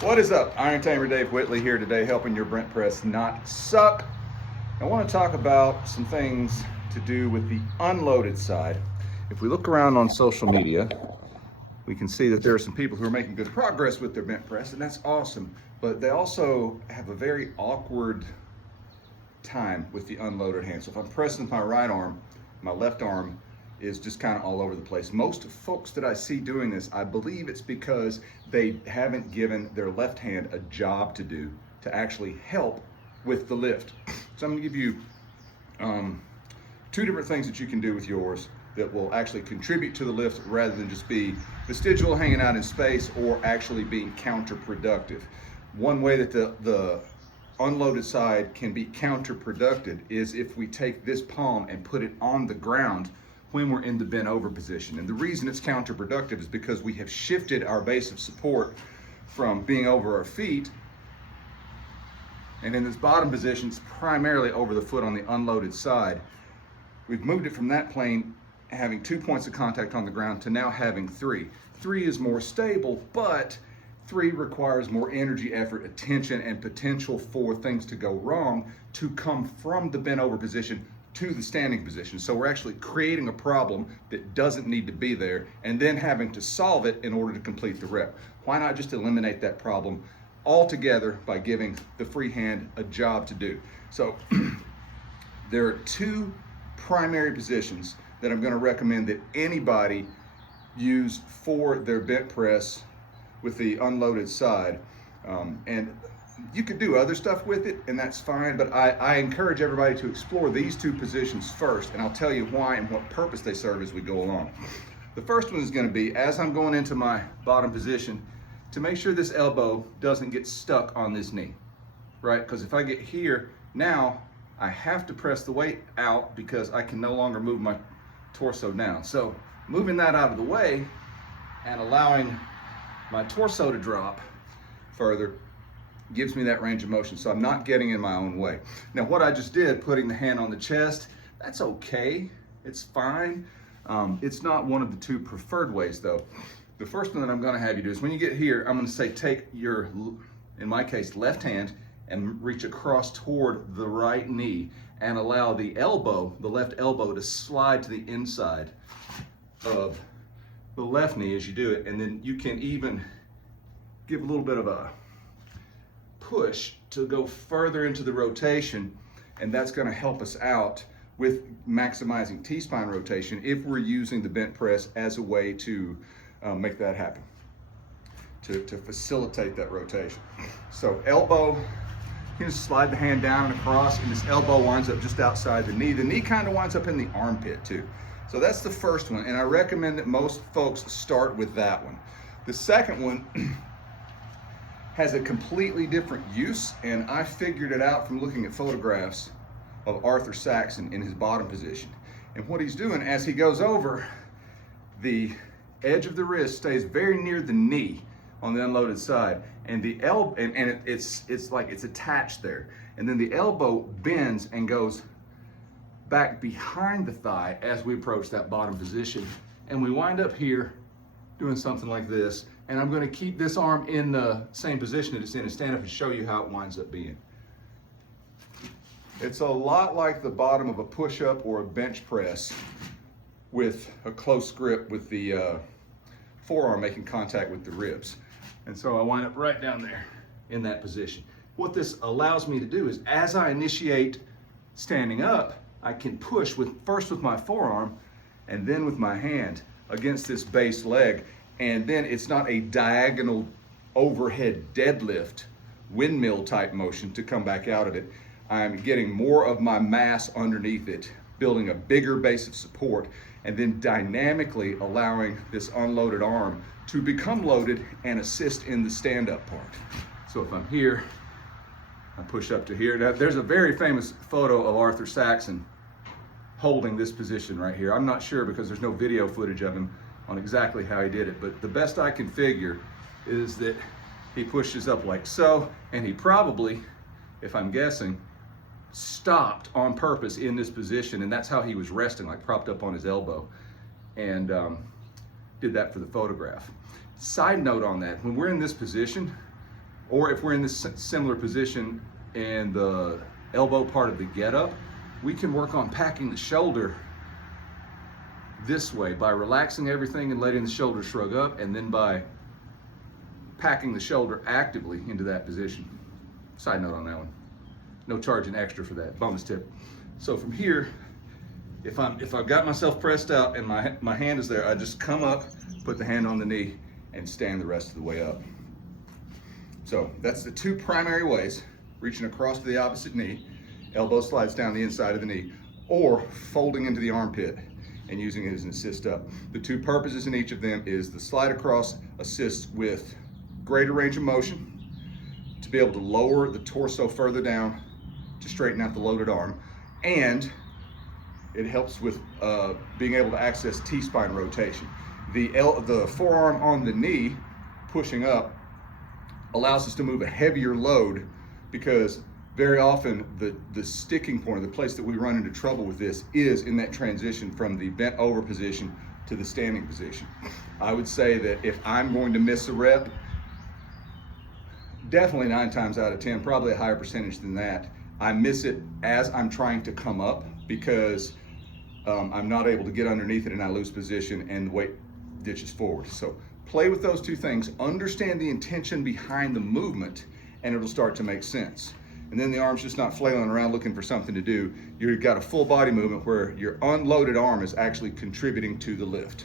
What is up? Iron Tamer Dave Whitley here today, helping your Brent press not suck. I want to talk about some things to do with the unloaded side. If we look around on social media, we can see that there are some people who are making good progress with their bent press, and that's awesome. But they also have a very awkward time with the unloaded hand. So if I'm pressing with my right arm, my left arm is just kind of all over the place. Most folks that I see doing this, I believe it's because they haven't given their left hand a job to do to actually help with the lift. So I'm gonna give you two different things that you can do with yours that will actually contribute to the lift rather than just be vestigial, hanging out in space, or actually being counterproductive. One way that the unloaded side can be counterproductive is if we take this palm and put it on the ground when we're in the bent over position. And the reason it's counterproductive is because we have shifted our base of support from being over our feet, and in this bottom position, it's primarily over the foot on the unloaded side. We've moved it from that plane, having 2 points of contact on the ground, to now having 3. 3 is more stable, but 3 requires more energy, effort, attention, and potential for things to go wrong to come from the bent over position to the standing position. So we're actually creating a problem that doesn't need to be there and then having to solve it in order to complete the rep. Why not just eliminate that problem altogether by giving the free hand a job to do? So there are 2 primary positions that I'm going to recommend that anybody use for their bent press with the unloaded side. And you could do other stuff with it, and that's fine, but I encourage everybody to explore these 2 positions first, and I'll tell you why and what purpose they serve as we go along. The first one is going to be, as I'm going into my bottom position, to make sure this elbow doesn't get stuck on this knee, right? Because if I get here, now I have to press the weight out because I can no longer move my torso down. So moving that out of the way and allowing my torso to drop further gives me that range of motion, so I'm not getting in my own way. Now what I just did, putting the hand on the chest, that's okay, it's fine. It's not one of the 2 preferred ways though. The first one that I'm gonna have you do is when you get here, I'm gonna say take your, in my case, left hand and reach across toward the right knee and allow the elbow, the left elbow, to slide to the inside of the left knee as you do it. And then you can even give a little bit of a push to go further into the rotation, and that's going to help us out with maximizing T-spine rotation if we're using the bent press as a way to make that happen, to facilitate that rotation. So elbow, you can just slide the hand down and across, and this elbow winds up just outside the knee. The knee kind of winds up in the armpit too. So that's the first one, and I recommend that most folks start with that one. The second one has a completely different use, and I figured it out from looking at photographs of Arthur Saxon in his bottom position. And what he's doing as he goes over, the edge of the wrist stays very near the knee on the unloaded side, and the elbow, it's like it's attached there. And then the elbow bends and goes back behind the thigh as we approach that bottom position. And we wind up here doing something like this. And I'm gonna keep this arm in the same position that it's in and stand up and show you how it winds up being. It's a lot like the bottom of a push-up or a bench press with a close grip with the forearm making contact with the ribs. And so I wind up right down there in that position. What this allows me to do is, as I initiate standing up, I can push first with my forearm and then with my hand against this base leg. And then it's not a diagonal overhead deadlift, windmill type motion to come back out of it. I'm getting more of my mass underneath it, building a bigger base of support, and then dynamically allowing this unloaded arm to become loaded and assist in the stand-up part. So if I'm here, I push up to here. Now, there's a very famous photo of Arthur Saxon holding this position right here. I'm not sure because there's no video footage of him on exactly how he did it, but the best I can figure is that he pushes up like so, and he probably, if I'm guessing, stopped on purpose in this position, and that's how he was resting, like propped up on his elbow, and did that for the photograph. Side note on that, when we're in this position, Or if we're in this similar position in the elbow part of the get up, we can work on packing the shoulder this way by relaxing everything and letting the shoulder shrug up, and then by packing the shoulder actively into that position. Side note on that one. No charging extra for that, bonus tip. So from here, if I've got myself pressed out and my hand is there, I just come up, put the hand on the knee, and stand the rest of the way up. So that's the two primary ways: reaching across to the opposite knee, elbow slides down the inside of the knee, or folding into the armpit and using it as an assist up. The two purposes in each of them is the slide across assists with greater range of motion, to be able to lower the torso further down to straighten out the loaded arm, and it helps with being able to access T-spine rotation. The forearm on the knee pushing up allows us to move a heavier load, because very often the sticking point, or the place that we run into trouble with this, is in that transition from the bent over position to the standing position. I would say that if I'm going to miss a rep, definitely 9 times out of 10, probably a higher percentage than that, I miss it as I'm trying to come up, because I'm not able to get underneath it and I lose position and the weight ditches forward. So play with those two things, understand the intention behind the movement, and it'll start to make sense. And then the arm's just not flailing around looking for something to do. You've got a full body movement where your unloaded arm is actually contributing to the lift.